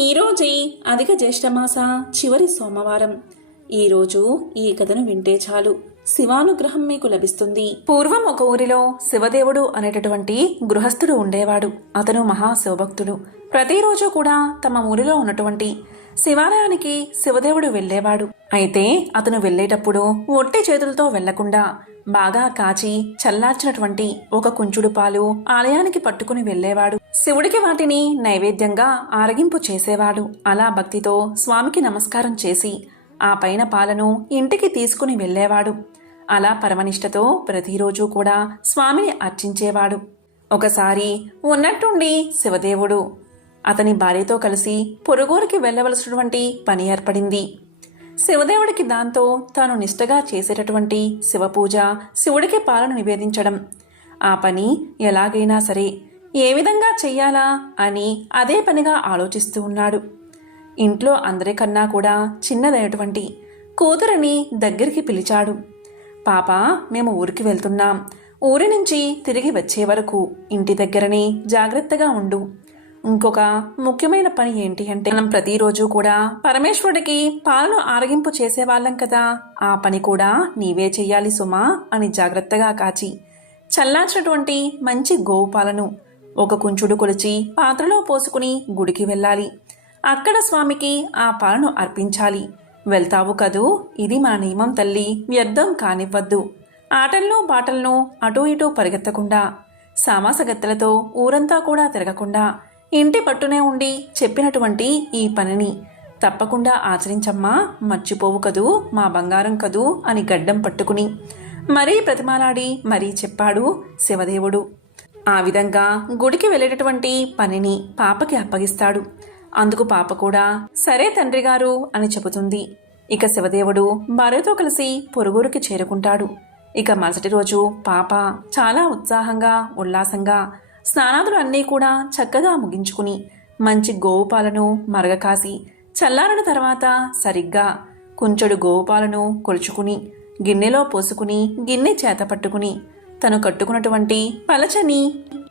ఈరోజే అధిక జ్యేష్ఠమాస చివరి సోమవారం. ఈరోజు ఈ కథను వింటే చాలు శివానుగ్రహం మీకు లభిస్తుంది. పూర్వం ఒక ఊరిలో శివదేవుడు అనేటటువంటి గృహస్థుడు ఉండేవాడు. అతను మహాశివభక్తుడు. ప్రతిరోజు కూడా తమ ఊరిలో ఉన్నటువంటి శివాలయానికి శివదేవుడు వెళ్లేవాడు. అయితే అతను వెళ్లేటప్పుడు ఒట్టి చేతులతో వెళ్లకుండా బాగా కాచి చల్లార్చినటువంటి ఒక కుంచుడు పాలు ఆలయానికి పట్టుకుని వెళ్లేవాడు. శివుడికి వాటిని నైవేద్యంగా ఆరగింపు చేసేవాడు. అలా భక్తితో స్వామికి నమస్కారం చేసి ఆ పైన పాలను ఇంటికి తీసుకుని వెళ్లేవాడు. అలా పరమనిష్టతో ప్రతిరోజు కూడా స్వామిని అర్చించేవాడు. ఒకసారి ఉన్నట్టుండి శివదేవుడు అతని భార్యతో కలిసి పొరుగురికి వెళ్లవలసినటువంటి పని ఏర్పడింది. శివదేవుడికి దాంతో తాను నిష్టగా చేసేటటువంటి శివపూజ, శివుడికి పాలను నివేదించడం, ఆ పని ఎలాగైనా సరే ఏ విధంగా చెయ్యాలా అని అదే పనిగా ఆలోచిస్తూ ఉన్నాడు. ఇంట్లో అందరికన్నా కూడా చిన్నదైనటువంటి కూతురిని దగ్గరికి పిలిచాడు. పాప, మేము ఊరికి వెళ్తున్నాం. ఊరి నుంచి తిరిగి వచ్చే వరకు ఇంటి దగ్గరనే జాగ్రత్తగా ఉండు. ఇంకొక ముఖ్యమైన పని ఏంటి అంటే, మనం ప్రతిరోజు కూడా పరమేశ్వరుడికి పాలను ఆరగింపు చేసేవాళ్ళం కదా, ఆ పని కూడా నీవే చెయ్యాలి సుమా అని జాగ్రత్తగా కాచి చల్లార్చినటువంటి మంచి గోవు పాలను ఒక కుంచుడు కొలిచి పాత్రలో పోసుకుని గుడికి వెళ్ళాలి. అక్కడ స్వామికి ఆ పాలను అర్పించాలి. వెళ్తావు కదూ, ఇది మా నియమం తల్లి, వ్యర్థం కానివ్వద్దు. ఆటల్లో పాటలను అటూ ఇటూ పరిగెత్తకుండా, సామాసగత్తెలతో ఊరంతా కూడా తిరగకుండా ఇంటి పట్టునే ఉండి చెప్పినటువంటి ఈ పనిని తప్పకుండా ఆచరించమ్మా, మర్చిపోవు కదూ, మా బంగారం కదూ అని గడ్డం పట్టుకుని మరీ ప్రతిమాలాడి మరీ చెప్పాడు శివదేవుడు. ఆ విధంగా గుడికి వెళ్ళేటటువంటి పనిని పాపకి అప్పగిస్తాడు. అందుకు పాప కూడా సరే తండ్రి గారు అని చెబుతుంది. ఇక శివదేవుడు భార్యతో కలిసి పొరుగురికి చేరుకుంటాడు. ఇక మరుసటి రోజు పాప చాలా ఉత్సాహంగా ఉల్లాసంగా స్నానాదులు అన్నీ కూడా చక్కగా ముగించుకుని మంచి గోవు పాలను మరగకాసి చల్లారిన తర్వాత సరిగ్గా కుంచెడు గోవు పాలను కొలుచుకుని గిన్నెలో పోసుకుని గిన్నె చేత పట్టుకుని తను కట్టుకున్నటువంటి పలచని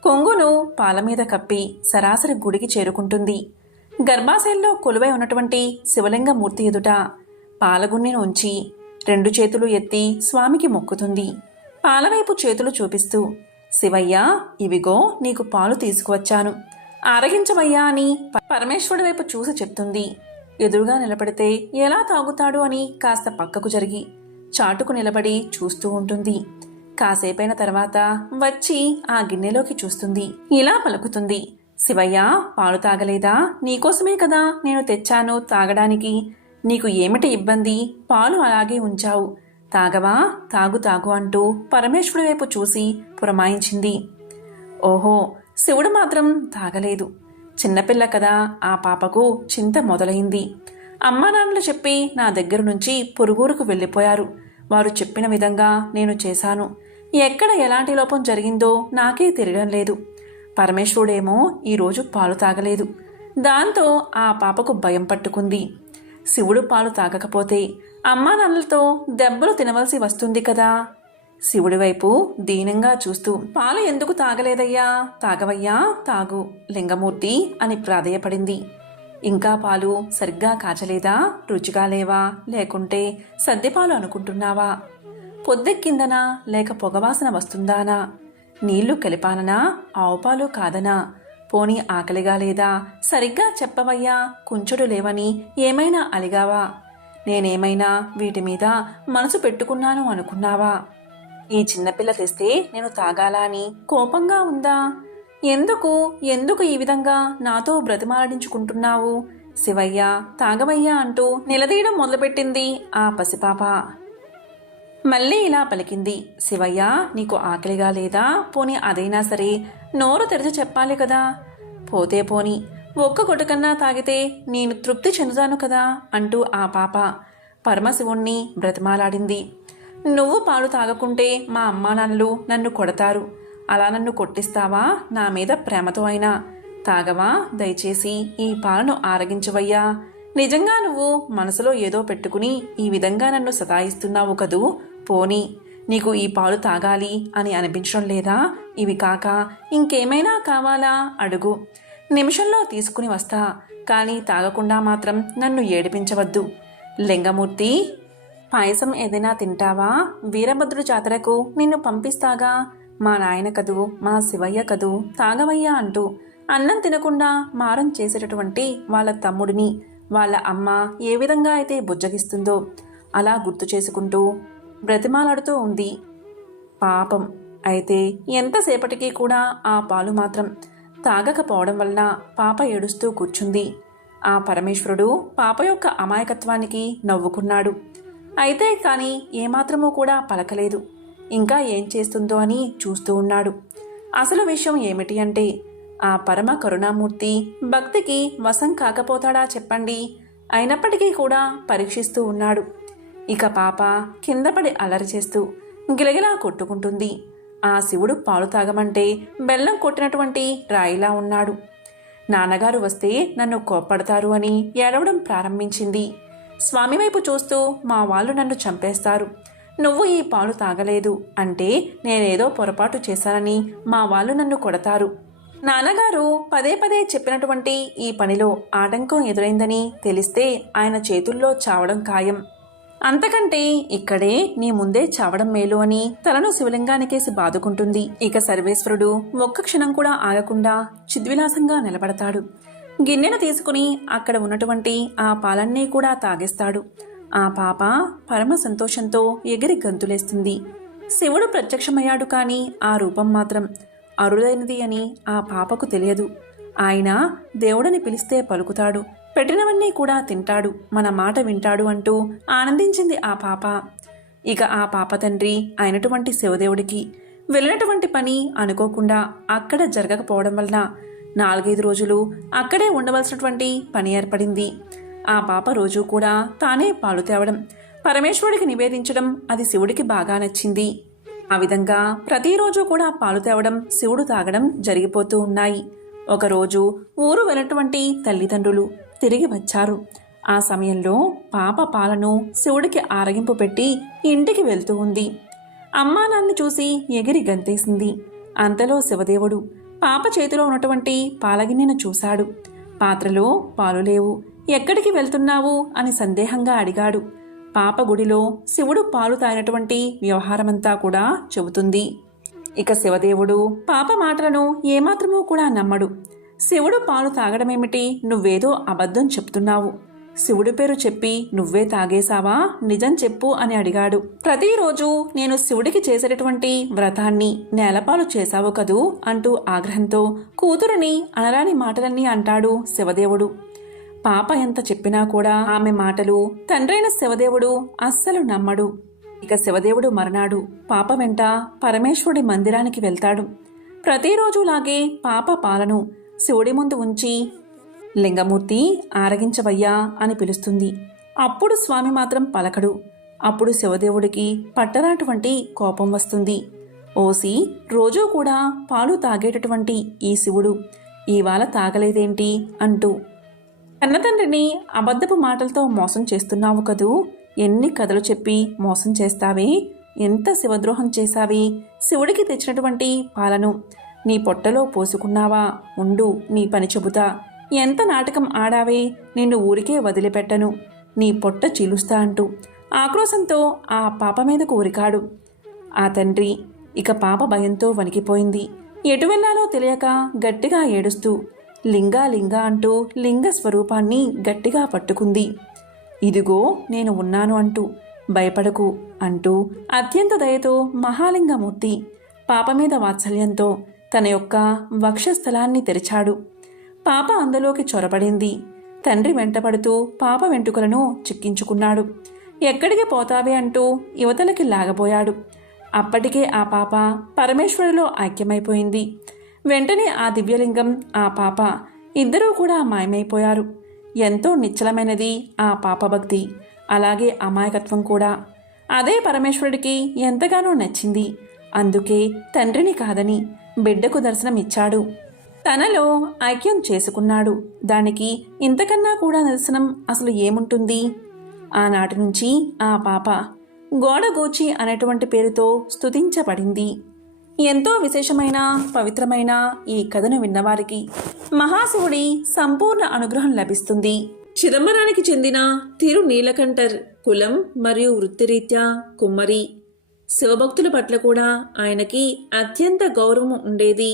కొంగును పాల మీద కప్పి సరాసరి గుడికి చేరుకుంటుంది. గర్భాశయంలో కొలువై ఉన్నటువంటి శివలింగమూర్తి ఎదుట పాలగున్నెను ఉంచి 2 చేతులు ఎత్తి స్వామికి మొక్కుతుంది. పాలవైపు చేతులు చూపిస్తూ, శివయ్య, ఇవిగో నీకు పాలు తీసుకువచ్చాను, ఆరగించవయ్యా అని పరమేశ్వరుడి వైపు చూసి చెప్తుంది. ఎదురుగా నిలబడితే ఎలా తాగుతాడు అని కాస్త పక్కకు జరిగి చాటుకు నిలబడి చూస్తూ ఉంటుంది. కాసేపైన తర్వాత వచ్చి ఆ గిన్నెలోకి చూస్తుంది. ఇలా పలుకుతుంది, శివయ్య, పాలు తాగలేదా? నీకోసమే కదా నేను తెచ్చాను తాగడానికి. నీకు ఏమిటి ఇబ్బంది? పాలు అలాగే ఉంచావు, తాగవా? తాగు తాగు అంటూ పరమేశ్వరుడి వైపు చూసి పురమాయించింది. ఓహో, శివుడు మాత్రం తాగలేదు. చిన్నపిల్ల కదా, ఆ పాపకు చింత మొదలైంది. అమ్మా నాన్నలు చెప్పి నా దగ్గర నుంచి పొరుగురుకు వెళ్ళిపోయారు. వారు చెప్పిన విధంగా నేను చేశాను. ఎక్కడ ఎలాంటి లోపం జరిగిందో నాకే తెలియడం లేదు. పరమేశ్వరుడేమో ఈరోజు పాలు తాగలేదు. దాంతో ఆ పాపకు భయం పట్టుకుంది. శివుడు పాలు తాగకపోతే అమ్మా నాన్నలతో దెబ్బలు తినవలసి వస్తుంది కదా. శివుడి వైపు దీనంగా చూస్తూ, పాలు ఎందుకు తాగలేదయ్యా? తాగవయ్యా, తాగు లింగమూర్తి అని ప్రాధేయపడింది. ఇంకా పాలు సరిగ్గా కాచలేదా? రుచిగా లేవా? లేకుంటే సద్దిపాలు అనుకుంటున్నావా? పొద్దెక్కిందనా లేక పొగవాసన వస్తుందానా? నీళ్లు కలిపాననా? ఆవుపాలు కాదనా? పోనీ ఆకలిగా లేదా? సరిగ్గా చెప్పవయ్యా, కుంచుడు లేవని ఏమైనా అలిగావా? నేనేమైనా వీటి మీద మనసు పెట్టుకున్నాను అనుకున్నావా? ఈ చిన్నపిల్ల తెస్తే నేను తాగాలా అని కోపంగా ఉందా? ఎందుకు ఈ విధంగా నాతో బ్రతిమాడించుకుంటున్నావు? శివయ్య, తాగవయ్యా అంటూ నిలదీయడం మొదలుపెట్టింది ఆ పసిపాప. మళ్ళీ ఇలా పలికింది, శివయ్య, నీకు ఆకలిగా లేదా? పోనీ అదైనా సరే నోరు తెరిచి చెప్పాలి కదా. పోతే పోని, ఒక్క కొట్టుకన్నా తాగితే నేను తృప్తి చెందుతాను కదా అంటూ ఆ పాప పరమశివుణ్ణి బ్రతిమాలాడింది. నువ్వు పాలు తాగకుంటే మా అమ్మా నాన్నలు నన్ను కొడతారు. అలా నన్ను కొట్టిస్తావా? నా మీద ప్రేమతో అయినా తాగవా? దయచేసి ఈ పాలను ఆరగించవయ్యా. నిజంగా నువ్వు మనసులో ఏదో పెట్టుకుని ఈ విధంగా నన్ను సతాయిస్తున్నావు కదూ. పోనీ నీకు ఈ పాలు తాగాలి అని అనిపించడం లేదా? ఇవి కాక ఇంకేమైనా కావాలా? అడుగు, నిమిషంలో తీసుకుని వస్తా. కానీ తాగకుండా మాత్రం నన్ను ఏడిపించవద్దు. లింగమూర్తి, పాయసం ఏదైనా తింటావా? వీరభద్రుడి జాతరకు నిన్ను పంపిస్తాగా. మా నాయన కదూ, మా శివయ్య కదూ, తాగవయ్యా అంటూ అన్నం తినకుండా మారం చేసేటటువంటి వాళ్ళ తమ్ముడిని వాళ్ళ అమ్మ ఏ విధంగా అయితే బుజ్జగిస్తుందో అలా గుర్తు చేసుకుంటూ బ్రతిమాలాడుతూ ఉంది. పాపం. అయితే ఎంతసేపటికి కూడా ఆ పాలు మాత్రం తాగకపోవడం వలన పాప ఏడుస్తూ కూర్చుంది. ఆ పరమేశ్వరుడు పాప యొక్క అమాయకత్వానికి నవ్వుకున్నాడు. అయితే కాని ఏమాత్రమూ కూడా పలకలేదు. ఇంకా ఏం చేస్తుందో అని చూస్తూ ఉన్నాడు. అసలు విషయం ఏమిటి అంటే, ఆ పరమ కరుణామూర్తి భక్తికి వశం కాకపోతాడా చెప్పండి? అయినప్పటికీ కూడా పరీక్షిస్తూ ఉన్నాడు. ఇక పాప కిందపడి అల్లరి చేస్తూ గిలగిలా కొట్టుకుంటుంది. ఆ శివుడు పాలు తాగమంటే బెల్లం కొట్టినటువంటి రాయిలా ఉన్నాడు. నాన్నగారు వస్తే నన్ను కోప్పడతారు అని ఏడవడం ప్రారంభించింది. స్వామి వైపు చూస్తూ, మా వాళ్ళు నన్ను చంపేస్తారు, నువ్వు ఈ పాలు తాగలేదు అంటే నేనేదో పొరపాటు చేశానని మా వాళ్ళు నన్ను కొడతారు. నాన్నగారు పదే పదే చెప్పినటువంటి ఈ పనిలో ఆటంకం ఎదురైందని తెలిస్తే ఆయన చేతుల్లో చావడం ఖాయం. అంతకంటే ఇక్కడే నీ ముందే చావడం మేలు అని తలను శివలింగానికేసి బాదుకుంటుంది. ఇక సర్వేశ్వరుడు ఒక్క క్షణం కూడా ఆగకుండా చిద్విలాసంగా నిలబడతాడు. గిన్నెను తీసుకుని అక్కడ ఉన్నటువంటి ఆ పాలన్నీ కూడా తాగేస్తాడు. ఆ పాప పరమ సంతోషంతో ఎగిరి గంతులేస్తుంది. శివుడు ప్రత్యక్షమయ్యాడు కాని ఆ రూపం మాత్రం అరుదైనది అని ఆ పాపకు తెలియదు. ఆయన దేవుడని పిలిస్తే పలుకుతాడు, పెట్టినవన్నీ కూడా తింటాడు, మన మాట వింటాడు అంటూ ఆనందించింది ఆ పాప. ఇక ఆ పాప తండ్రి అయినటువంటి శివదేవుడికి వెళ్ళినటువంటి పని అనుకోకుండా అక్కడ జరగకపోవడం వలన 4-5 రోజులు అక్కడే ఉండవలసినటువంటి పని ఏర్పడింది. ఆ పాప రోజు కూడా తానే పాలు తేవడం, పరమేశ్వరుడికి నివేదించడం అది శివుడికి బాగా నచ్చింది. ఆ విధంగా ప్రతిరోజు కూడా పాలు తేవడం, శివుడు తాగడం జరిగిపోతూ ఉన్నాయి. ఒకరోజు ఊరు వెళ్ళినటువంటి తల్లిదండ్రులు తిరిగి వచ్చారు. ఆ సమయంలో పాప పాలను శివుడికి ఆరగింపు పెట్టి ఇంటికి వెళ్తూ ఉంది. అమ్మా నాన్ని చూసి ఎగిరి గంతేసింది. అంతలో శివదేవుడు పాప చేతిలో ఉన్నటువంటి పాలగిన్నెను చూశాడు. పాత్రలో పాలు లేవు. ఎక్కడికి వెళ్తున్నావు అని సందేహంగా అడిగాడు. పాప గుడిలో శివుడు పాలు తాగినటువంటి వ్యవహారమంతా కూడా చెబుతుంది. ఇక శివదేవుడు పాప మాటలను ఏమాత్రమూ కూడా నమ్మడు. శివుడు పాలు తాగడమేమిటి, నువ్వేదో అబద్ధం చెప్తున్నావు, శివుడి పేరు చెప్పి నువ్వే తాగేశావా, నిజం చెప్పు అని అడిగాడు. ప్రతిరోజు నేను శివుడికి చేసేటటువంటి వ్రతాన్ని నేలపాలు చేశావు కదూ అంటూ ఆగ్రహంతో కూతురుని అనరాని మాటలన్నీ అంటాడు శివదేవుడు. పాప ఎంత చెప్పినా కూడా ఆమె మాటలు తండ్రైన శివదేవుడు అస్సలు నమ్మడు. ఇక శివదేవుడు మర్నాడు పాప వెంట పరమేశ్వరుడి మందిరానికి వెళ్తాడు. ప్రతిరోజులాగే పాప పాలను శివుడి ముందు ఉంచి లింగమూర్తి ఆరగించవయ్యా అని పిలుస్తుంది. అప్పుడు స్వామి మాత్రం పలకడు. అప్పుడు శివదేవుడికి పట్టరాటువంటి కోపం వస్తుంది. ఓసి, రోజూ కూడా పాలు తాగేటటువంటి ఈ శివుడు ఇవాళ తాగలేదేంటి అంటూ, కన్నతండ్రిని అబద్ధపు మాటలతో మోసం చేస్తున్నావు కదూ, ఎన్ని కథలు చెప్పి మోసం చేస్తావే, ఎంత శివద్రోహం చేశావి, శివుడికి తెచ్చినటువంటి పాలను నీ పొట్టలో పోసుకున్నావా, ఉండు నీ పని చెబుతా, ఎంత నాటకం ఆడావే, నిన్ను ఊరికే వదిలిపెట్టను, నీ పొట్ట చీలుస్తా అంటూ ఆక్రోశంతో ఆ పాప మీదకు ఉరికాడు. ఆ తండ్రి ఇక పాప భయంతో వణికిపోయింది. ఎటు వెళ్లాలో తెలియక గట్టిగా ఏడుస్తూ లింగా లింగా అంటూ లింగ స్వరూపాన్ని గట్టిగా పట్టుకుంది. ఇదిగో నేను ఉన్నాను అంటూ, భయపడకు అంటూ అత్యంత దయతో మహాలింగమూర్తి పాప మీద వాత్సల్యంతో తన యొక్క వక్షస్థలాన్ని తెరిచాడు. పాప అందులోకి చొరబడింది. తండ్రి వెంటపడుతూ పాప వెంట్రుకలను చిక్కించుకున్నాడు. ఎక్కడికి పోతావే అంటూ యువతలకి లాగబోయాడు. అప్పటికే ఆ పాప పరమేశ్వరులో ఐక్యమైపోయింది. వెంటనే ఆ దివ్యలింగం, ఆ పాప ఇద్దరూ కూడా మాయమైపోయారు. ఎంతో నిశ్చలమైనది ఆ పాప భక్తి, అలాగే అమాయకత్వం కూడా. అదే పరమేశ్వరుడికి ఎంతగానో నచ్చింది. అందుకే తండ్రిని కాదని బిడ్డకు దర్శనం ఇచ్చాడు. తనలో ఐక్యం చేసుకున్నాడు. దానికి ఇంతకన్నా కూడా నిదర్శనం అసలు ఏముంటుంది? ఆనాటి నుంచి ఆ పాప గోడగోచి అనేటువంటి పేరుతో స్తుతించబడింది. ఎంతో విశేషమైన పవిత్రమైన ఈ కథను విన్నవారికి మహాశివుడి సంపూర్ణ అనుగ్రహం లభిస్తుంది. చిదంబరానికి చెందిన తిరు నీలకంఠర్ కులం మరియు వృత్తిరీత్యా కుమ్మరి. శివభక్తుల పట్ల కూడా ఆయనకి అత్యంత గౌరవం ఉండేది.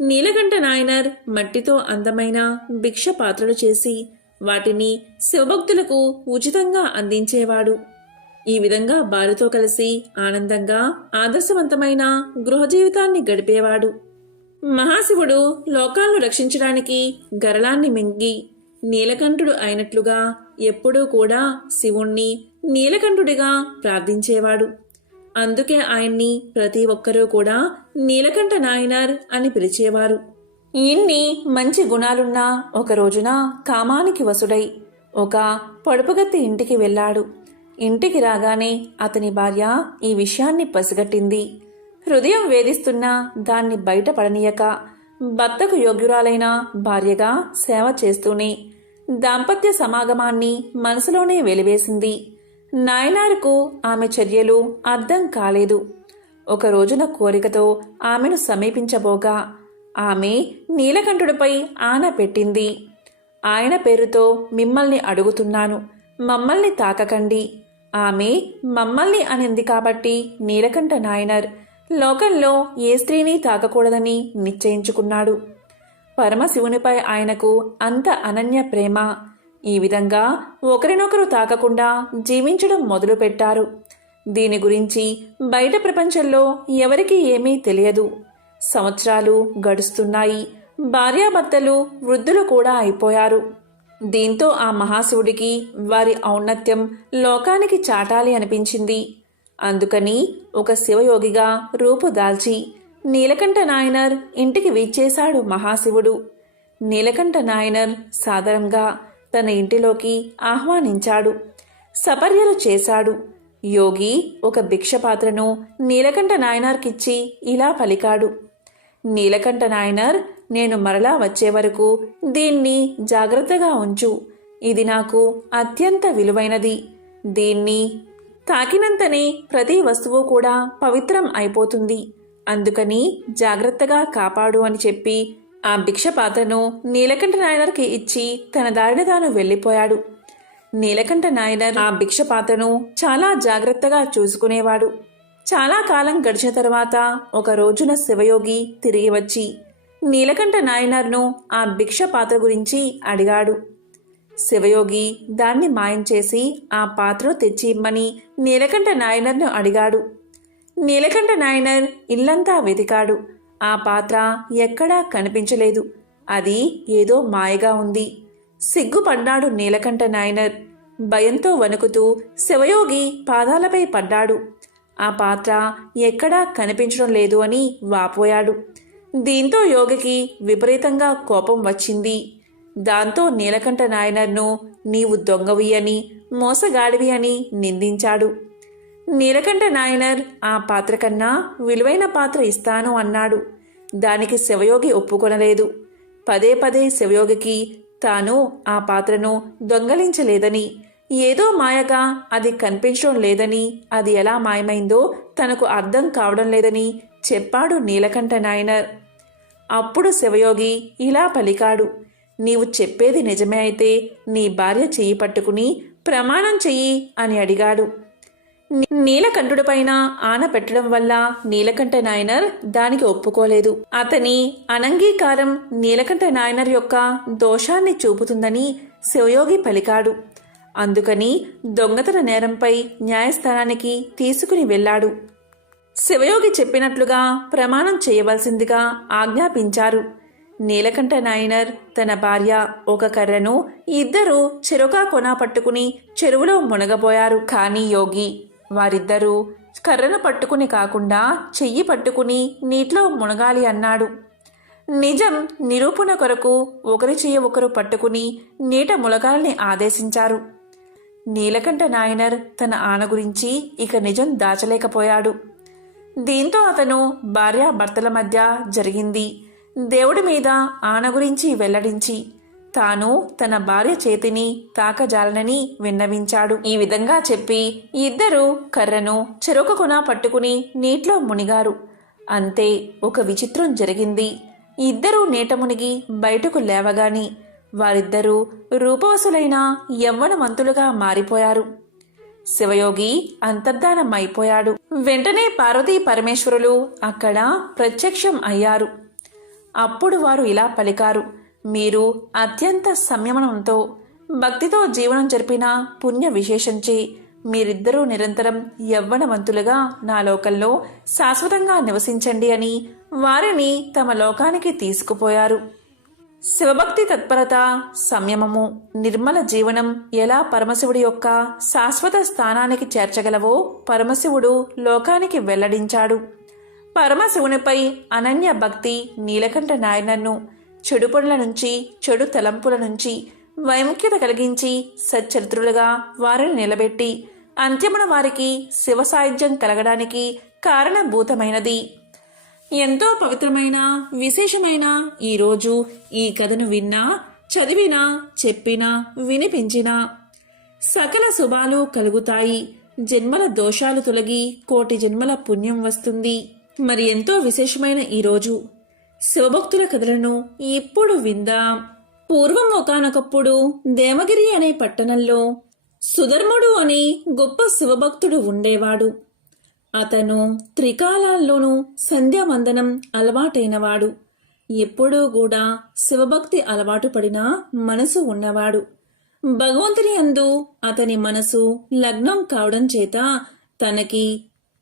నీలకంఠ నాయనర్ మట్టితో అందమైన భిక్ష పాత్రలు చేసి వాటిని శివభక్తులకు ఉచితంగా అందించేవాడు. ఈ విధంగా భార్యతో కలిసి ఆనందంగా ఆదర్శవంతమైన గృహ జీవితాన్ని గడిపేవాడు. మహాశివుడు లోకాలను రక్షించడానికి గరళాన్ని మింగి నీలకంఠుడు అయినట్లుగా ఎప్పుడూ కూడా శివుణ్ణి నీలకంఠుడిగా ప్రార్థించేవాడు. అందుకే ఆయన్ని ప్రతి ఒక్కరూ కూడా నీలకంఠ నాయనర్ అని పిలిచేవారు. ఇన్ని మంచి గుణాలున్నా ఒక రోజున కామానికి వసుడై ఒక పొడుపుగత్తి ఇంటికి వెళ్ళాడు. ఇంటికి రాగానే అతని భార్య ఈ విషయాన్ని పసిగట్టింది. హృదయం వేధిస్తున్నా దాన్ని బయటపడనీయక భర్తకు యోగ్యురాలైన భార్యగా సేవ చేస్తూనే దాంపత్య సమాగమాన్ని మనసులోనే వెలివేసింది. నాయనారుకు ఆమె చర్యలు అర్థం కాలేదు. ఒక రోజున కోరికతో ఆమెను సమీపించబోగా ఆమె నీలకంఠుడిపై ఆన పెట్టింది. ఆయన పేరుతో మిమ్మల్ని అడుగుతున్నాను, మమ్మల్ని తాకకండి. ఆమె మమ్మల్ని అనింది కాబట్టి నీలకంఠ నాయనర్ లోకంలో ఏ స్త్రీని తాకకూడదని నిశ్చయించుకున్నాడు. పరమశివునిపై ఆయనకు అంత అనన్య ప్రేమ. ఈ విధంగా ఒకరినొకరు తాకకుండా జీవించడం మొదలుపెట్టారు. దీని గురించి బయట ప్రపంచంలో ఎవరికీ ఏమీ తెలియదు. సంవత్సరాలు గడుస్తున్నాయి. భార్యాభర్తలు వృద్ధులు కూడా అయిపోయారు. దీంతో ఆ మహాశివుడికి వారి ఔన్నత్యం లోకానికి చాటాలి అనిపించింది. అందుకని ఒక శివయోగిగా రూపుదాల్చి నీలకంఠ నాయనర్ ఇంటికి వీచేశాడు మహాశివుడు. నీలకంఠ నాయనర్ సాదరంగా తన ఇంటిలోకి ఆహ్వానించాడు. సపర్యలు చేశాడు. యోగి ఒక భిక్షపాత్రను నీలకంఠ నాయనర్కిచ్చి ఇలా పలికాడు. నీలకంఠ నాయనర్, నేను మరలా వచ్చే వరకు దీన్ని జాగ్రత్తగా ఉంచు. ఇది నాకు అత్యంత విలువైనది. దీన్ని తాకినంతనే ప్రతి వస్తువు కూడా పవిత్రం అయిపోతుంది. అందుకని జాగ్రత్తగా కాపాడు అని చెప్పి ఆ భిక్షపాత్రను నీలకంఠ నాయనర్కి ఇచ్చి తన దారిన తాను వెళ్ళిపోయాడు. నీలకంఠ నాయనర్ ఆ భిక్షపాత్రను చాలా జాగ్రత్తగా చూసుకునేవాడు. చాలా కాలం గడిచిన తరువాత ఒక రోజున శివయోగి తిరిగి వచ్చి నీలకంఠ నాయనర్ను ఆ భిక్షపాత్ర గురించి అడిగాడు. శివయోగి దాన్ని మాయం చేసి ఆ పాత్రను తెచ్చి ఇమ్మని నీలకంఠ నాయనర్ను అడిగాడు. నీలకంఠ నాయనర్ ఇల్లంతా వెతికాడు. ఆ పాత్ర ఎక్కడా కనిపించలేదు. అది ఏదో మాయగా ఉంది. సిగ్గుపడ్డాడు నీలకంఠ నాయనర్. భయంతో వణుకుతూ శివయోగి పాదాలపై పడ్డాడు. ఆ పాత్ర ఎక్కడా కనిపించడం లేదు అని వాపోయాడు. దీంతో యోగికి విపరీతంగా కోపం వచ్చింది. దాంతో నీలకంఠ నాయనర్ను నీవు దొంగవి అని, మోసగాడివి అని నిందించాడు. నీలకంఠ నాయనర్ ఆ పాత్ర కన్నా విలువైన పాత్ర ఇస్తాను అన్నాడు. దానికి శివయోగి ఒప్పుకొనలేదు. పదే పదే శివయోగికి తాను ఆ పాత్రను దొంగలించలేదని, ఏదో మాయగా అది కనిపించడం లేదని, అది ఎలా మాయమైందో తనకు అర్థం కావడం లేదని చెప్పాడు నీలకంఠ నాయనర్. అప్పుడు శివయోగి ఇలా పలికాడు. నీవు చెప్పేది నిజమే అయితే నీ భార్య చెయ్యి పట్టుకుని ప్రమాణం చెయ్యి అని అడిగాడు. నీలకంఠుడిపైన ఆన పెట్టడం వల్ల నీలకంఠ నాయనర్ దానికి ఒప్పుకోలేదు. అతని అనంగీకారం నీలకంఠ నాయనర్ యొక్క దోషాన్ని చూపుతుందని శివయోగి పలికాడు. అందుకని దొంగతన నేరంపై న్యాయస్థానానికి తీసుకుని వెళ్ళాడు. శివయోగి చెప్పినట్లుగా ప్రమాణం చేయవలసిందిగా ఆజ్ఞాపించారు. నీలకంఠ నాయనర్ తన భార్య ఒక కర్రను, ఇద్దరూ చెరొక కొన పట్టుకుని చెరువులో మునగబోయారు. కానీ యోగి వారిద్దరూ కర్రను పట్టుకుని కాకుండా చెయ్యి పట్టుకుని నీటిలో మునగాలి అన్నాడు. నిజం నిరూపణ కొరకు ఒకరి చెయ్యి ఒకరు పట్టుకుని నీట మునగాలని ఆదేశించారు. నీలకంఠ నాయనర్ తన ఆన గురించి ఇక నిజం దాచలేకపోయాడు. దీంతో అతను భార్యాభర్తల మధ్య జరిగింది దేవుడి మీద ఆన గురించి వెల్లడించి తాను తన భార్య చేతిని తాకజాలనని విన్నవించాడు. ఈ విధంగా చెప్పి ఇద్దరూ కర్రను చెరొక కొన పట్టుకుని నీటిలో మునిగారు. అంతే ఒక విచిత్రం జరిగింది. ఇద్దరూ నీట మునిగి బయటకు లేవగాని వారిద్దరూ రూపవసులైన యవ్వనవంతులుగా మారిపోయారు. శివయోగి అంతర్ధానమైపోయాడు. వెంటనే పార్వతీ పరమేశ్వరులు అక్కడ ప్రత్యక్షం అయ్యారు. అప్పుడు వారు ఇలా పలికారు: మీరు అత్యంత సంయమనంతో భక్తితో జీవనం జరిపిన పుణ్య విశేషంచే మీరిద్దరూ నిరంతరం యవ్వనవంతులుగా నా లోకంలో శాశ్వతంగా నివసించండి అని వారిని తమ లోకానికి తీసుకుపోయారు. శివభక్తి తత్పరత, సంయమము, నిర్మల జీవనం ఎలా పరమశివుడి యొక్క శాశ్వత స్థానానికి చేర్చగలవో పరమశివుడు లోకానికి వెల్లడించాడు. పరమశివునిపై అనన్య భక్తి నీలకంఠ నాయనన్ను చెడు పనుల నుంచి, చెడు తలంపుల నుంచి వైముఖ్యత కలిగించి సచ్చరిత్రులుగా వారిని నిలబెట్టి అంత్యమున వారికి శివ సాయుధ్యం కలగడానికి కారణభూతమైనది. ఎంతో పవిత్రమైన విశేషమైన ఈరోజు ఈ కథను విన్నా, చదివినా, చెప్పినా, వినిపించినా సకల శుభాలు కలుగుతాయి. జన్మల దోషాలు తొలగి కోటి జన్మల పుణ్యం వస్తుంది. మరి ఎంతో విశేషమైన ఈరోజు శివభక్తుల కథలను ఇప్పుడు విందాం. పూర్వం ఒకానొకప్పుడు దేమగిరి అనే పట్టణంలో సుధర్ముడు అనే గొప్ప శివభక్తుడు ఉండేవాడు. అతను త్రికాలాల్లోనూ సంధ్యావందనం అలవాటైనవాడు. ఎప్పుడూ కూడా శివభక్తి అలవాటు పడిన మనసు ఉన్నవాడు. భగవంతుని యందు అతని మనసు లగ్నం కావడం చేత తనకి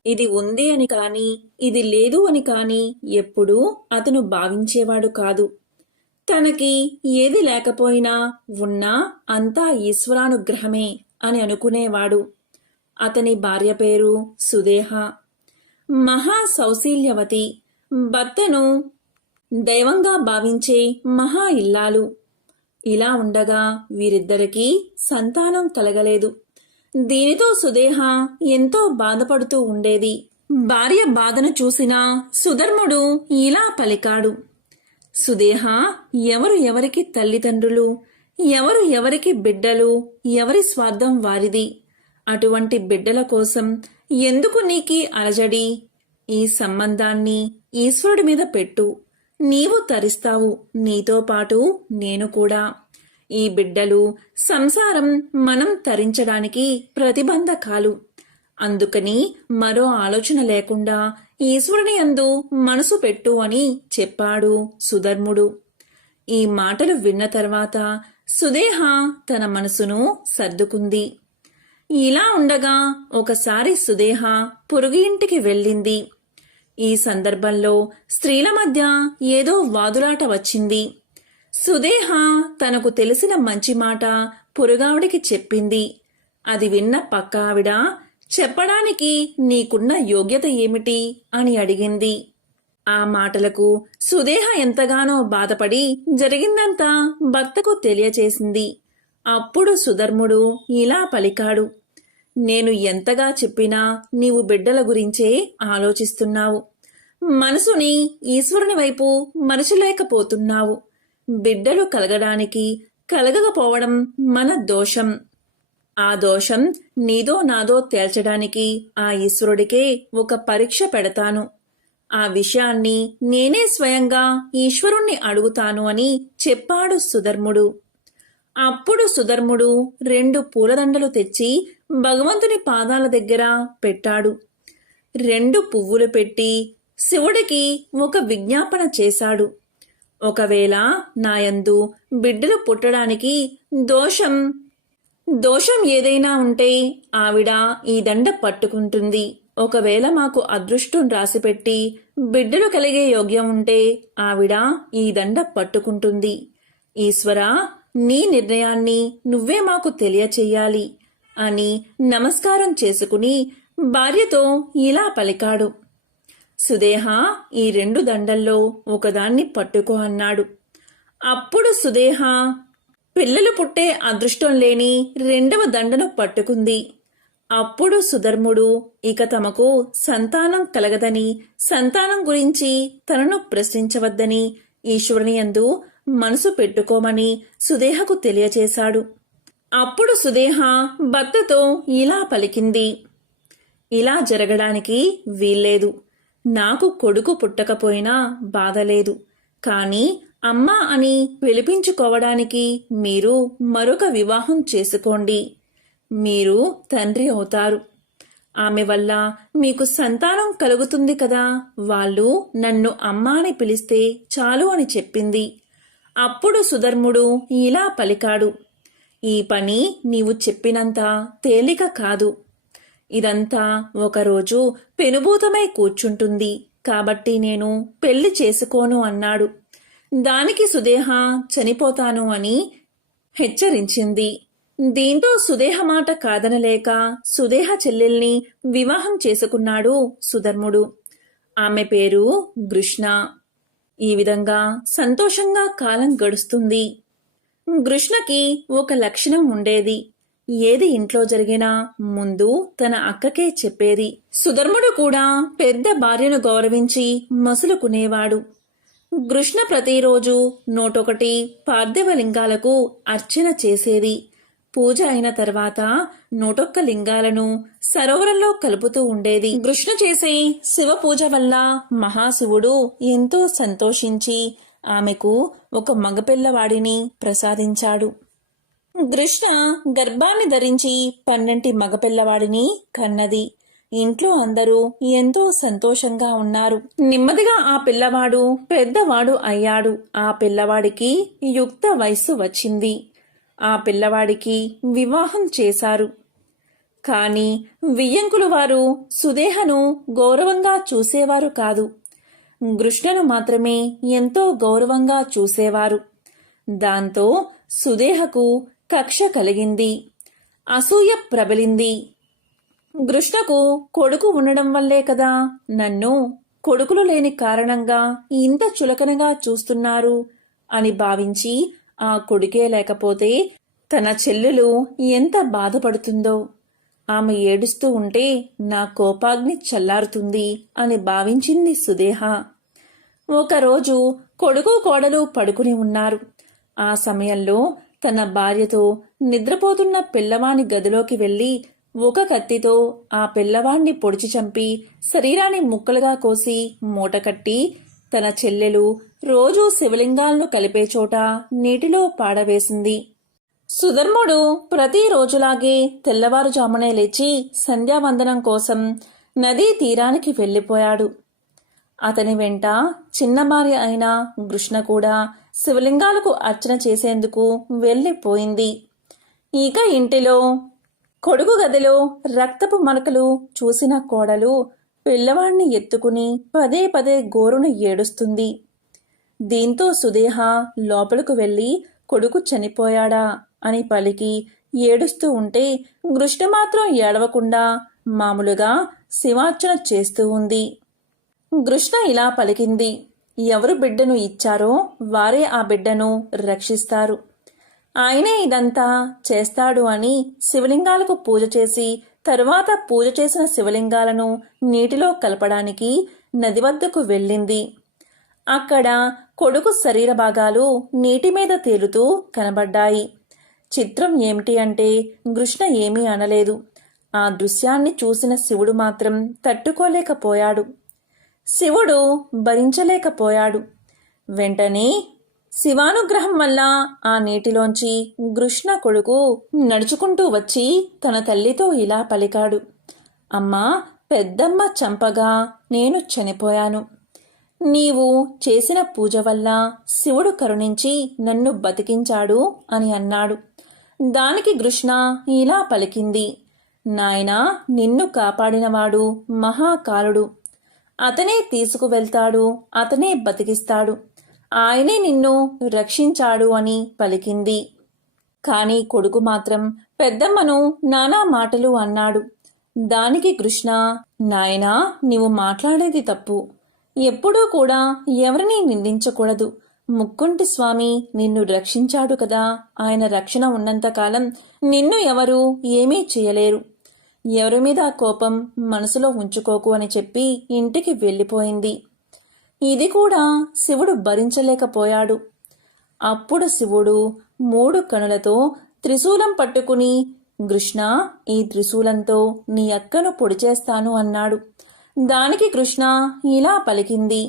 ఇది ఉంది అని కాని, ఇది లేదు అని కాని ఎప్పుడూ అతను భావించేవాడు కాదు. తనకి ఏది లేకపోయినా ఉన్నా అంతా ఈశ్వరానుగ్రహమే అని అనుకునేవాడు. అతని భార్య పేరు సుదేహ. మహా సౌశీల్యవతి, భర్తను దైవంగా భావించే మహా ఇల్లాలు. ఇలా ఉండగా వీరిద్దరికీ సంతానం కలగలేదు. దీనితో సుదేహ ఎంతో బాధపడుతూ ఉండేది. భార్య బాధను చూసిన సుధర్ముడు ఇలా పలికాడు: సుదేహ, ఎవరు ఎవరికి తల్లిదండ్రులు, ఎవరు ఎవరికి బిడ్డలు, ఎవరి స్వార్థం వారిది. అటువంటి బిడ్డల కోసం ఎందుకు నీకీ అలజడి? ఈ సంబంధాన్ని ఈశ్వరుడి మీద పెట్టు. నీవు తరిస్తావు, నీతో పాటు నేను కూడా. ఈ బిడ్డలు సంసారం మనం తరించడానికి ప్రతిబంధకాలు. అందుకని మరో ఆలోచన లేకుండా ఈశ్వరుని యందు మనసు పెట్టు అని చెప్పాడు సుధర్ముడు. ఈ మాటలు విన్న తర్వాత సుదేహ తన మనసును సర్దుకుంది. ఇలా ఉండగా ఒకసారి సుదేహ పొరుగు ఇంటికి వెళ్ళింది. ఈ సందర్భంలో స్త్రీల మధ్య ఏదో వాదులాట వచ్చింది. సుదేహ తనకు తెలిసిన మంచి మాట పొరుగావిడికి చెప్పింది. అది విన్న పక్క ఆవిడ, చెప్పడానికి నీకున్న యోగ్యత ఏమిటి అని అడిగింది. ఆ మాటలకు సుదేహ ఎంతగానో బాధపడి జరిగిందంతా భర్తకు తెలియచేసింది. అప్పుడు సుధర్ముడు ఇలా పలికాడు: నేను ఎంతగా చెప్పినా నీవు బిడ్డల గురించే ఆలోచిస్తున్నావు. మనసుని ఈశ్వరుని వైపు మరచలేకపోతున్నావు. బిడ్డలు కలగడానికి కలగకపోవడం మన దోషం. ఆ దోషం నీదో నాదో తేల్చడానికి ఆ ఈశ్వరుడికే ఒక పరీక్ష పెడతాను. ఆ విషయాన్ని నేనే స్వయంగా ఈశ్వరుణ్ణి అడుగుతాను అని చెప్పాడు సుధర్ముడు. అప్పుడు సుధర్ముడు 2 పూలదండలు తెచ్చి భగవంతుని పాదాల దగ్గర పెట్టాడు. 2 పువ్వులు పెట్టి శివుడికి ఒక విజ్ఞాపన చేశాడు. ఒకవేళ నాయందు బిడ్డలు పుట్టడానికి దోషం ఏదైనా ఉంటే ఆవిడ ఈ దండ పట్టుకుంటుంది. ఒకవేళ మాకు అదృష్టం రాసిపెట్టి బిడ్డలు కలిగే యోగ్యం ఉంటే ఆవిడ ఈ దండ పట్టుకుంటుంది. ఈశ్వరా, నీ నిర్ణయాన్ని నువ్వే మాకు తెలియచెయ్యాలి అని నమస్కారం చేసుకుని భార్యతో ఇలా పలికాడు: సుదేహ, ఈ 2 దండల్లో ఒకదాన్ని పట్టుకో అన్నాడు. అప్పుడు సుదేహ పిల్లలు పుట్టే అదృష్టం లేని 2వ దండను పట్టుకుంది. అప్పుడు సుధర్ముడు ఇక తమకు సంతానం కలగదని, సంతానం గురించి తనను ప్రశ్నించవద్దని ఈశ్వరుని యందు మనసు పెట్టుకోమని సుదేహకు తెలియచేశాడు. అప్పుడు సుదేహ భర్తతో ఇలా పలికింది: ఇలా జరగడానికి వీల్లేదు. నాకు కొడుకు పుట్టకపోయినా బాధలేదు, కానీ అమ్మ అని పిలిపించుకోవడానికి మీరు మరొక వివాహం చేసుకోండి. మీరు తండ్రి అవుతారు. ఆమె వల్ల మీకు సంతానం కలుగుతుంది కదా. వాళ్ళు నన్ను అమ్మ అని పిలిస్తే చాలు అని చెప్పింది. అప్పుడు సుధర్ముడు ఇలా పలికాడు, ఈ పని నీవు చెప్పినంత తేలిక కాదు. ఇదంతా ఒకరోజు పెనుభూతమై కూర్చుంటుంది, కాబట్టి నేను పెళ్లి చేసుకోను అన్నాడు. దానికి సుదేహ చనిపోతాను అని హెచ్చరించింది. దీంతో సుదేహ మాట కాదనలేక సుదేహ చెల్లెల్ని వివాహం చేసుకున్నాడు సుధర్ముడు. ఆమె పేరు గృష్ణ. ఈ విధంగా సంతోషంగా కాలం గడుస్తుంది. గృష్ణకి ఒక లక్షణం ఉండేది. ఏది ఇంట్లో జరిగినా ముందు తన అక్కకే చెప్పేది. సుధర్ముడు కూడా పెద్ద భార్యను గౌరవించి మసులుకునేవాడు. గృష్ణ ప్రతిరోజు 101 పార్థివ లింగాలకు అర్చన చేసేది. పూజ అయిన తర్వాత 101 లింగాలను సరోవరంలో కలుపుతూ ఉండేది. గృష్ణ చేసే శివ పూజ వల్ల మహాశివుడు ఎంతో సంతోషించి ఆమెకు ఒక మగపిల్లవాడిని ప్రసాదించాడు. గృష్ణ గర్భాన్ని ధరించి 12 మగపిల్లవాడిని కన్నది. ఇంట్లో అందరూ ఎంతో సంతోషంగా ఉన్నారు. నెమ్మదిగా ఆ పిల్లవాడు పెద్దవాడు అయ్యాడు. ఆ పిల్లవాడికి యుక్త వయస్సు వచ్చింది. ఆ పిల్లవాడికి వివాహం చేశారు. కాని వియ్యంకులు వారు సుదేహను గౌరవంగా చూసేవారు కాదు. గృష్ణను మాత్రమే ఎంతో గౌరవంగా చూసేవారు. దాంతో సుదేహకు కక్ష కలిగింది. అసూయ ప్రబలింది. గృష్ణకు కొడుకు ఉండడం వల్లే కదా నన్ను కొడుకులు లేని కారణంగా ఇంత చులకనగా చూస్తున్నారు అని భావించి ఆ కొడుకే లేకపోతే తన చెల్లెలు ఎంత బాధపడుతుందో. ఆమె ఏడుస్తూ ఉంటే నా కోపాగ్ని చల్లారుతుంది అని భావించింది సుదేహ. ఒకరోజు కొడుకు కోడలు పడుకుని ఉన్నారు. ఆ సమయంలో తన భార్యతో నిద్రపోతున్న పిల్లవాని గదిలోకి వెళ్లి ఒక కత్తితో ఆ పిల్లవాణ్ణి పొడిచి చంపి శరీరాన్ని ముక్కలుగా కోసి మూటకట్టి తన చెల్లెలు రోజూ శివలింగాలను కలిపే చోట నీటిలో పాడవేసింది. సుధర్ముడు ప్రతిరోజులాగే తెల్లవారుజామునే లేచి సంధ్యావందనం కోసం నదీ తీరానికి వెళ్ళిపోయాడు. అతని వెంట చిన్న భార్య అయిన గృష్ణ కూడా శివలింగాలకు అర్చన చేసేందుకు వెళ్ళిపోయింది. ఇక ఇంటిలో కొడుకు గదిలో రక్తపు మరకలు చూసిన కోడలు పిల్లవాణ్ణి ఎత్తుకుని పదే పదే గోరును ఏడుస్తుంది. దీంతో సుదేహ లోపలకు వెళ్లి కొడుకు చనిపోయాడా అని పలికి ఏడుస్తూ ఉంటే గృష్ణ మాత్రం ఏడవకుండా మామూలుగా శివార్చన చేస్తూ ఉంది. గృష్ణ ఇలా పలికింది, ఎవరు బిడ్డను ఇచ్చారో వారే ఆ బిడ్డను రక్షిస్తారు. ఆయనే ఇదంతా చేస్తాడు అని శివలింగాలకు పూజ చేసి తరువాత పూజ చేసిన శివలింగాలను నీటిలో కలపడానికి నది వద్దకు వెళ్ళింది. అక్కడ కొడుకు శరీర భాగాలు నీటి మీద తేలుతూ కనబడ్డాయి. చిత్రం ఏమిటి అంటే గృష్ణ ఏమీ అనలేదు. ఆ దృశ్యాన్ని చూసిన శివుడు మాత్రం తట్టుకోలేకపోయాడు. శివుడు భరించలేకపోయాడు. వెంటనే శివానుగ్రహం వల్ల ఆ నీటిలోంచి గృష్ణ కొడుకు నడుచుకుంటూ వచ్చి తన తల్లితో ఇలా పలికాడు, అమ్మా, పెద్దమ్మ చంపగా నేను చనిపోయాను. నీవు చేసిన పూజ వల్ల శివుడు కరుణించి నన్ను బతికించాడు అని అన్నాడు. దానికి గృష్ణ ఇలా పలికింది, నాయనా, నిన్ను కాపాడినవాడు మహాకాలుడు. అతనే తీసుకువెళ్తాడు, అతనే బతికిస్తాడు. ఆయనే నిన్ను రక్షించాడు అని పలికింది. కాని కొడుకు మాత్రం పెద్దమ్మను నానా మాటలు అన్నాడు. దానికి కృష్ణ, నాయనా, నీవు మాట్లాడేది తప్పు. ఎప్పుడూ కూడా ఎవరిని నిందించకూడదు. ముక్కుంటి స్వామి నిన్ను రక్షించాడు కదా. ఆయన రక్షణ ఉన్నంతకాలం నిన్ను ఎవరూ ఏమీ చేయలేరు. ఎవరి మీద కోపం మనసులో ఉంచుకోకు అని చెప్పి ఇంటికి వెళ్ళిపోయింది. ఇది కూడా శివుడు భరించలేకపోయాడు. అప్పుడు శివుడు 3 కనులతో త్రిశూలం పట్టుకుని, కృష్ణ, ఈ త్రిశూలంతో నీ అక్కను పొడి చేస్తాను అన్నాడు. దానికి కృష్ణ ఇలా పలికింది,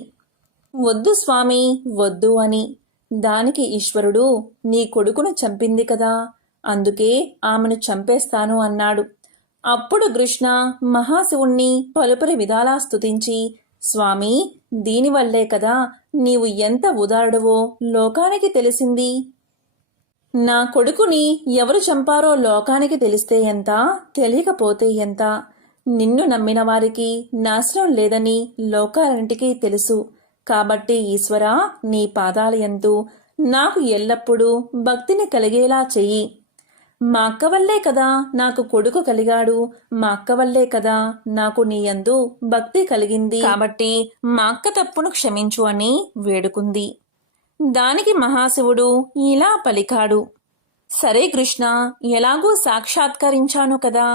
వద్దు స్వామి, వద్దు అని. దానికి ఈశ్వరుడు, నీ కొడుకును చంపింది కదా, అందుకే ఆమెను చంపేస్తాను అన్నాడు. అప్పుడు కృష్ణ మహాశివుణ్ణి పలుపరి విధాలా స్తుతించి, స్వామి, దీనివల్లే కదా నీవు ఎంత ఉదారుడవో లోకానికి తెలిసింది. నా కొడుకుని ఎవరు చంపారో లోకానికి తెలిస్తే ఎంత, తెలియకపోతే ఎంత. నిన్ను నమ్మిన వారికి నాశనం లేదని లోకాలంటికీ తెలుసు. కాబట్టి ఈశ్వరా, నీ పాదాలయందు నాకు ఎల్లప్పుడూ భక్తిని కలిగేలా చెయ్యి. మా అక్క వల్లే కదా నాకు కొడుకు కలిగాడు, మా అక్క వల్లే కదా నాకు నీ యందు భక్తి కలిగింది, కాబట్టి మా అక్క తప్పును క్షమించు అని వేడుకుంది. దానికి మహాశివుడు ఇలా పలికాడు, సరే కృష్ణ, ఎలాగూ సాక్షాత్కరించాను కదా,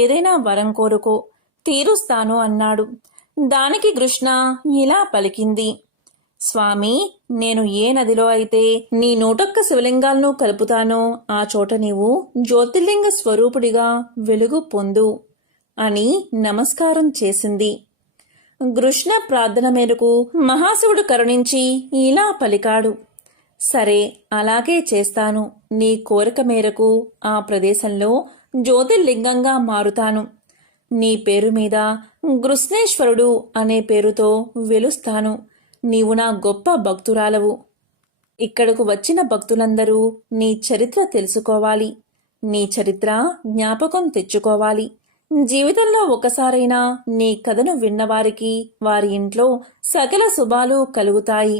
ఏదైనా వరం కోరుకో, తీరుస్తాను అన్నాడు. దానికి కృష్ణ ఇలా పలికింది, స్వామి, నేను ఏ నదిలో అయితే నీ 101 శివలింగాలను కలుపుతానో ఆ చోట నీవు జ్యోతిర్లింగ స్వరూపుడిగా వెలుగు పొందు అని నమస్కారం చేసింది. కృష్ణ ప్రార్థన మేరకు మహాశివుడు కరుణించి ఇలా పలికాడు, సరే, అలాగే చేస్తాను. నీ కోరిక మేరకు ఆ ప్రదేశంలో జ్యోతిర్లింగంగా మారుతాను. నీ పేరు మీద కృష్ణేశ్వరుడు అనే పేరుతో వెలుస్తాను. నీవు నా గొప్ప భక్తురాలవు. ఇక్కడకు వచ్చిన భక్తులందరూ నీ చరిత్ర తెలుసుకోవాలి, నీ చరిత్ర జ్ఞాపకం తెచ్చుకోవాలి. జీవితంలో ఒకసారైనా నీ కథను విన్నవారికి వారి ఇంట్లో సకల శుభాలు కలుగుతాయి,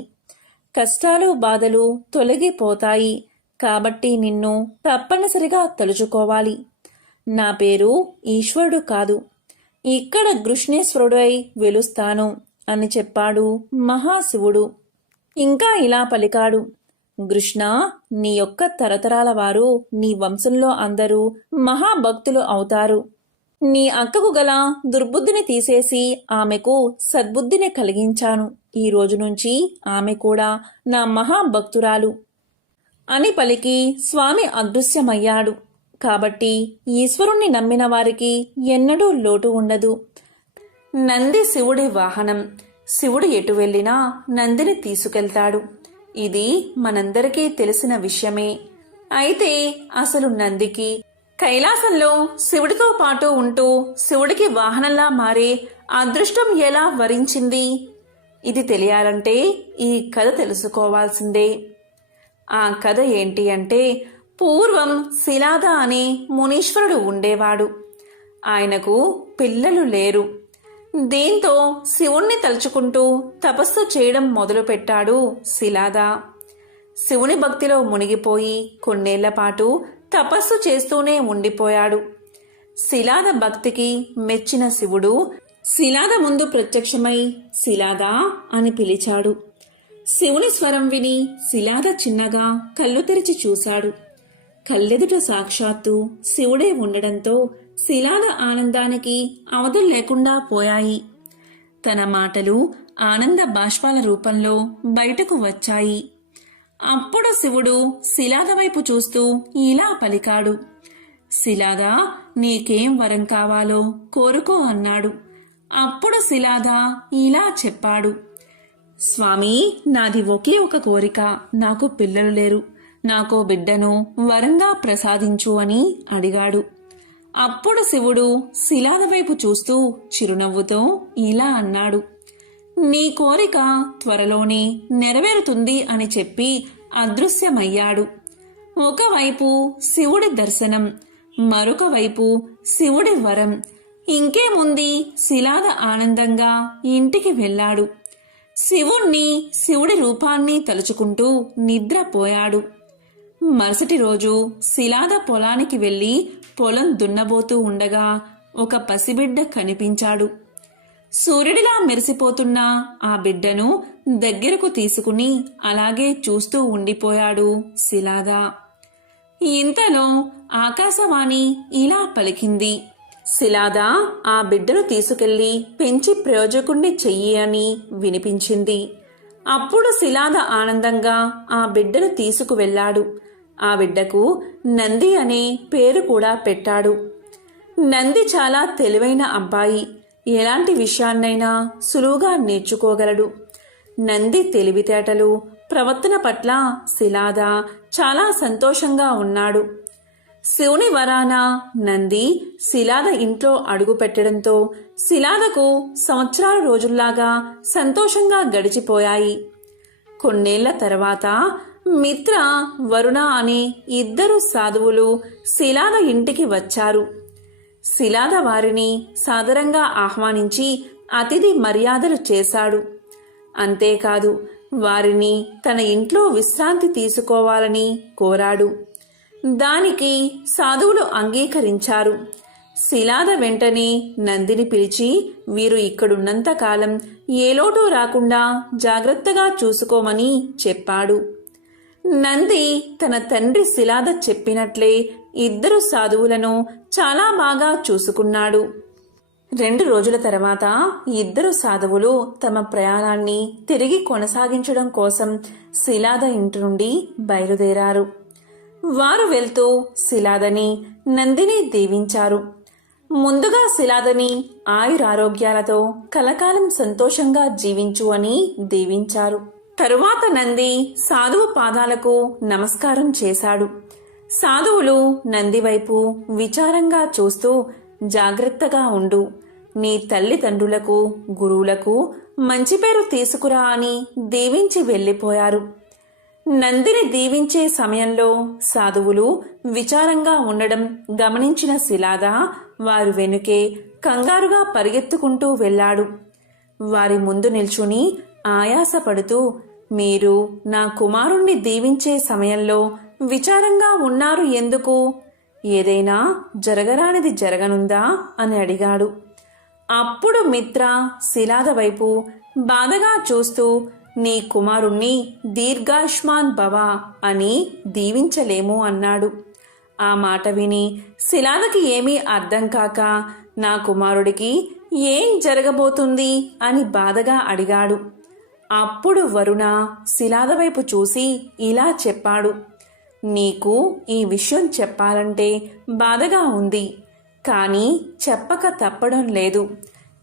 కష్టాలు బాధలు తొలగిపోతాయి. కాబట్టి నిన్ను తప్పనిసరిగా తలుచుకోవాలి. నా పేరు ఈశ్వరుడు కాదు, ఇక్కడ కృష్ణేశ్వరుడై వెలుస్తాను అని చెప్పాడు మహాశివుడు. ఇంకా ఇలా పలికాడు, కృష్ణ, నీ యొక్క తరతరాల వారు, నీ వంశంలో అందరూ మహాభక్తులు అవుతారు. నీ అక్కకు గల దుర్బుద్ధిని తీసేసి ఆమెకు సద్బుద్ధిని కలిగించాను. ఈ రోజు నుంచి ఆమె కూడా నా మహాభక్తురాలు అని పలికి స్వామి అదృశ్యమయ్యాడు. కాబట్టి ఈశ్వరుణ్ణి నమ్మిన వారికి ఎన్నడూ లోటు ఉండదు. నంది శివుడి వాహనం. శివుడు ఎటు వెళ్ళినా నందిని తీసుకెళ్తాడు. ఇది మనందరికీ తెలిసిన విషయమే. అయితే అసలు నందికి కైలాసంలో శివుడితో పాటు ఉంటూ శివుడికి వాహనంలా మారే అదృష్టం ఎలా వరించింది? ఇది తెలియాలంటే ఈ కథ తెలుసుకోవాల్సిందే. ఆ కథ ఏంటి అంటే, పూర్వం శిలాద అనే మునీశ్వరుడు ఉండేవాడు. ఆయనకు పిల్లలు లేరు. దీంతో శివుణ్ణి తలుచుకుంటూ తపస్సు చేయడం మొదలుపెట్టాడు శిలాద. శివుని భక్తిలో మునిగిపోయి కొన్నేళ్ల పాటు తపస్సు చేస్తూనే ఉండిపోయాడు. శిలాద భక్తికి మెచ్చిన శివుడు శిలాద ముందు ప్రత్యక్షమై శిలాద అని పిలిచాడు. శివుని స్వరం విని శిలాద చిన్నగా కళ్ళు తెరిచి చూశాడు. కళ్ళెదుట సాక్షాత్తు శివుడే ఉండడంతో శిలాద ఆనందానికి అవధులు లేకుండా పోయాయి. తన మాటలు ఆనంద బాష్పాల రూపంలో బయటకు వచ్చాయి. అప్పుడు శివుడు శిలాద వైపు చూస్తూ ఇలా పలికాడు, శిలాద, నీకేం వరం కావాలో కోరుకో అన్నాడు. అప్పుడు శిలాద ఇలా చెప్పాడు, స్వామి, నాది ఒకే ఒక కోరిక. నాకు పిల్లలు లేరు. నాకో బిడ్డను వరంగా ప్రసాదించు అని అడిగాడు. అప్పుడు శివుడు శిలాద వైపు చూస్తూ చిరునవ్వుతో ఇలా అన్నాడు, నీ కోరిక త్వరలోనే నెరవేరుతుంది అని చెప్పి అదృశ్యమయ్యాడు. ఒకవైపు శివుడి దర్శనం, మరొక వైపు శివుడి వరం. ఇంకేముంది, శిలాద ఆనందంగా ఇంటికి వెళ్ళాడు. శివుణ్ణి, శివుడి రూపాన్ని తలుచుకుంటూ నిద్రపోయాడు. మరుసటి రోజు శిలాద పొలానికి వెళ్లి పొలం దున్నబోతూ ఉండగా ఒక పసిబిడ్డ కనిపించాడు. సూర్యుడిలా మెరిసిపోతున్న ఆ బిడ్డను దగ్గరకు తీసుకుని అలాగే చూస్తూ ఉండిపోయాడు శిలాద. ఇంతలో ఆకాశవాణి ఇలా పలికింది, శిలాద, ఆ బిడ్డను తీసుకెళ్లి పెంచి ప్రయోజకుణ్ణి చెయ్యి అని వినిపించింది. అప్పుడు శిలాద ఆనందంగా ఆ బిడ్డను తీసుకువెళ్లాడు. ఆ బిడ్డకు నంది అనే పేరు కూడా పెట్టాడు. నంది చాలా తెలివైన అబ్బాయి. ఎలాంటి విషయాన్నైనా సులువుగా నేర్చుకోగలడు. నంది తెలివితేటలు, ప్రవర్తన పట్ల శిలాద చాలా సంతోషంగా ఉన్నాడు. శివుని వరాన నంది శిలాద ఇంట్లో అడుగు పెట్టడంతో శిలాదకు సంవత్సరాల రోజుల్లాగా సంతోషంగా గడిచిపోయాయి. కొన్నేళ్ల తర్వాత మిత్ర, వరుణ అనే ఇద్దరు సాధువులు శిలాద ఇంటికి వచ్చారు. శిలాద వారిని సాదరంగా ఆహ్వానించి అతిథి మర్యాదలు చేశాడు. అంతేకాదు, వారిని తన ఇంట్లో విశ్రాంతి తీసుకోవాలని కోరాడు. దానికి సాధువులు అంగీకరించారు. శిలాద వెంటనే నందిని పిలిచి, వీరు ఇక్కడున్నంత కాలం ఏ లోటు రాకుండా జాగ్రత్తగా చూసుకోమని చెప్పాడు. నంది తన తండ్రి శిలాద చెప్పినట్లే ఇద్దరు సాధువులను చాలా బాగా చూసుకున్నాడు. 2 రోజుల తర్వాత ఇద్దరు సాధువులు తమ ప్రయాణాన్ని తిరిగి కొనసాగించడం కోసం శిలాద ఇంటి నుండి బయలుదేరారు. వారు వెళ్తూ శిలాదని, నందిని దీవించారు. ముందుగా శిలాదని ఆయురారోగ్యాలతో కలకాలం సంతోషంగా జీవించు అని దీవించారు. తరువాత నంది సాధువు పాదాలకు నమస్కారం చేశాడు. సాధువులు నంది వైపు విచారంగా చూస్తూ, జాగ్రత్తగా ఉండు, నీ తల్లిదండ్రులకు, గురువులకు మంచి పేరు తీసుకురా అని దీవించి వెళ్ళిపోయారు. నందిని దీవించే సమయంలో సాధువులు విచారంగా ఉండడం గమనించిన శిలాద వారు వెనుకే కంగారుగా పరిగెత్తుకుంటూ వెళ్ళాడు. వారి ముందు నిల్చుని ఆయాసపడుతూ, మీరు నా కుమారుణ్ణి దీవించే సమయంలో విచారంగా ఉన్నారు ఎందుకు? ఏదైనా జరగరానిది జరగనుందా అని అడిగాడు. అప్పుడు మిత్ర శిలాద వైపు బాధగా చూస్తూ, నీ కుమారుణ్ణి దీర్ఘాయుష్మాన్ భవ అని దీవించలేము అన్నాడు. ఆ మాట విని శిలాదకి ఏమీ అర్థం కాక, నా కుమారుడికి ఏం జరగబోతుంది అని బాధగా అడిగాడు. అప్పుడు వరుణ శిలాద వైపు చూసి ఇలా చెప్పాడు, నీకు ఈ విషయం చెప్పాలంటే బాధగా ఉంది, కానీ చెప్పక తప్పడం లేదు.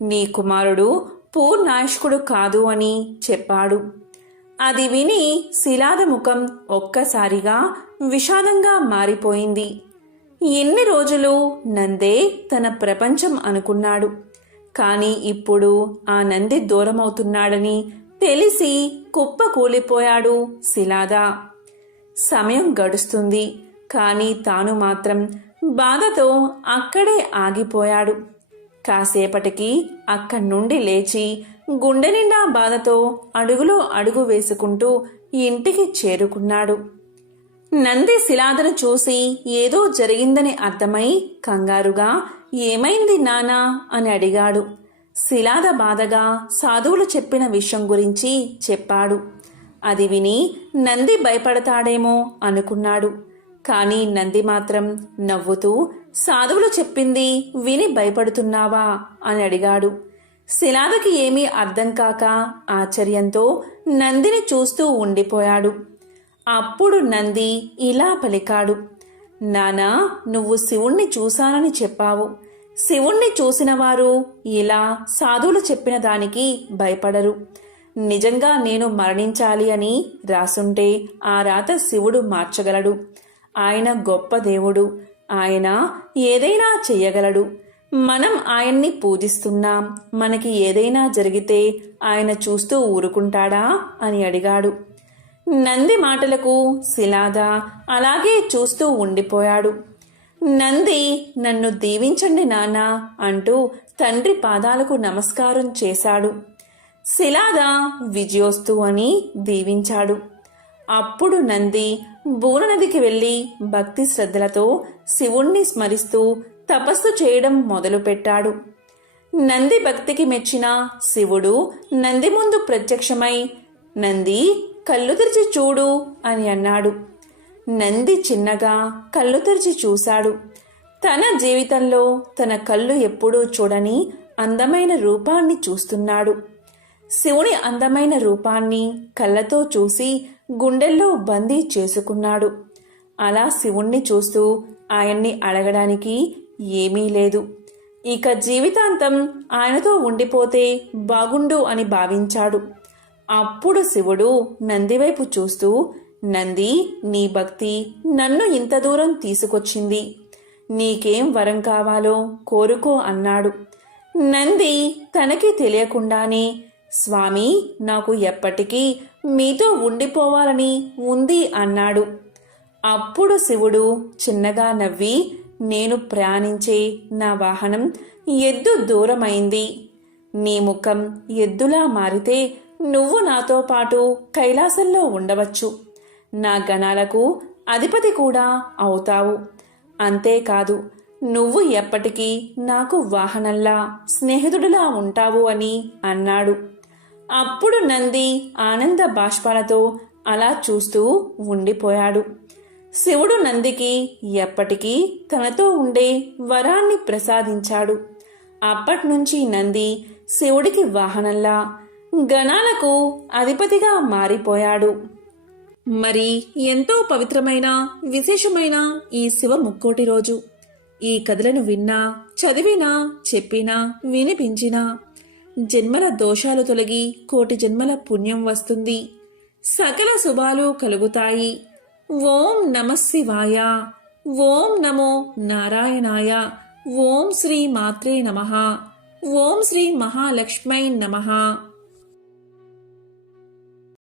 నీ కుమారుడు పూర్ణాయుష్కుడు కాదు అని చెప్పాడు. అది విని శిలాద ముఖం ఒక్కసారిగా విషాదంగా మారిపోయింది. ఎన్ని రోజులు నందే తన ప్రపంచం అనుకున్నాడు. కానీ ఇప్పుడు ఆ నంది దూరమవుతున్నాడని తెలిసి కుప్ప కూలిపోయాడు శిలాద. సమయం గడుస్తుంది, కానీ తాను మాత్రం బాధతో అక్కడే ఆగిపోయాడు. కాసేపటికి అక్కడి నుండి లేచి గుండె నిండా బాధతో అడుగులో అడుగు వేసుకుంటూ ఇంటికి చేరుకున్నాడు. నంది శిలాదను చూసి ఏదో జరిగిందని అర్థమై కంగారుగా, ఏమైంది నానా అని అడిగాడు. శిలాద బాధగా సాధువులు చెప్పిన విషయం గురించి చెప్పాడు. అది విని నంది భయపడతాడేమో అనుకున్నాడు. కానీ నంది మాత్రం నవ్వుతూ, సాధువులు చెప్పింది విని భయపడుతున్నావా అని అడిగాడు. శిలాదకి ఏమీ అర్థం కాక ఆశ్చర్యంతో నందిని చూస్తూ ఉండిపోయాడు. అప్పుడు నంది ఇలా పలికాడు, నానా, నువ్వు శివుణ్ణి చూశానని చెప్పావు. శివుణ్ణి చూసిన వారు ఇలా సాధువులు చెప్పిన దానికి భయపడరు. నిజంగా నేను మరణించాలి అని రాసుంటే ఆ రాత శివుడు మార్చగలడు. ఆయన గొప్ప దేవుడు. ఆయన ఏదైనా చెయ్యగలడు. మనం ఆయన్ని పూజిస్తున్నాం. మనకి ఏదైనా జరిగితే ఆయన చూస్తూ ఊరుకుంటాడా అని అడిగాడు. నంది మాటలకు శిలాద అలాగే చూస్తూ ఉండిపోయాడు. నంది, నన్ను దీవించండి నాన్నా అంటూ తండ్రి పాదాలకు నమస్కారం చేశాడు. శిలాద విజయోస్తు అని దీవించాడు. అప్పుడు నంది బూరనదికి వెళ్లి భక్తి శ్రద్ధలతో శివుణ్ణి స్మరిస్తూ తపస్సు చేయడం మొదలుపెట్టాడు. నంది భక్తికి మెచ్చిన శివుడు నంది ముందు ప్రత్యక్షమై, నంది, కళ్ళు తెరిచి చూడు అని అన్నాడు. నంది చిన్నగా కళ్ళు తెరిచి చూశాడు. తన జీవితంలో తన కళ్ళు ఎప్పుడూ చూడని అందమైన రూపాన్ని చూస్తున్నాడు. శివుని అందమైన రూపాన్ని కళ్ళతో చూసి గుండెల్లో బందీ చేసుకున్నాడు. అలా శివుణ్ణి చూస్తూ ఆయన్ని అడగడానికి ఏమీ లేదు. ఇక జీవితాంతం ఆయనతో ఉండిపోతే బాగుండు అని భావించాడు. అప్పుడు శివుడు నంది వైపు చూస్తూ, నంది, నీ భక్తి నన్ను ఇంత దూరం తీసుకొచ్చింది. నీకేం వరం కావాలో కోరుకో అన్నాడు. నంది తనకి తెలియకుండానే, స్వామి, నాకు ఎప్పటికీ మీతో ఉండిపోవాలని ఉంది అన్నాడు. అప్పుడు శివుడు చిన్నగా నవ్వి, నేను ప్రయాణించే నా వాహనం ఎద్దు దూరమైంది. నీ ముఖం ఎద్దులా మారితే నువ్వు నాతో పాటు కైలాసంలో ఉండవచ్చు. నా గణాలకు అధిపతి కూడా అవుతావు. అంతేకాదు, నువ్వు ఎప్పటికీ నాకు వాహనంలా, స్నేహితుడిలా ఉంటావు అని అన్నాడు. అప్పుడు నంది ఆనంద బాష్పాలతో అలా చూస్తూ ఉండిపోయాడు. శివుడు నందికి ఎప్పటికీ తనతో ఉండే వరాన్ని ప్రసాదించాడు. అప్పట్నుంచి నంది శివుడికి వాహనంలా, గణాలకు అధిపతిగా మారిపోయాడు. మరి ఎంతో పవిత్రమైన, విశేషమైన ఈ శివ ముక్కోటి రోజు ఈ కథలను విన్నా, చదివినా, చెప్పినా, వినిపించినా జన్మల దోషాలు తొలగి కోటి జన్మల పుణ్యం వస్తుంది. సకల శుభాలు కలుగుతాయి. ఓం నమః శివాయ. ఓం నమో నారాయణాయ. ఓం శ్రీ మాత్రే నమః. ఓం శ్రీ మహాలక్ష్మై నమః.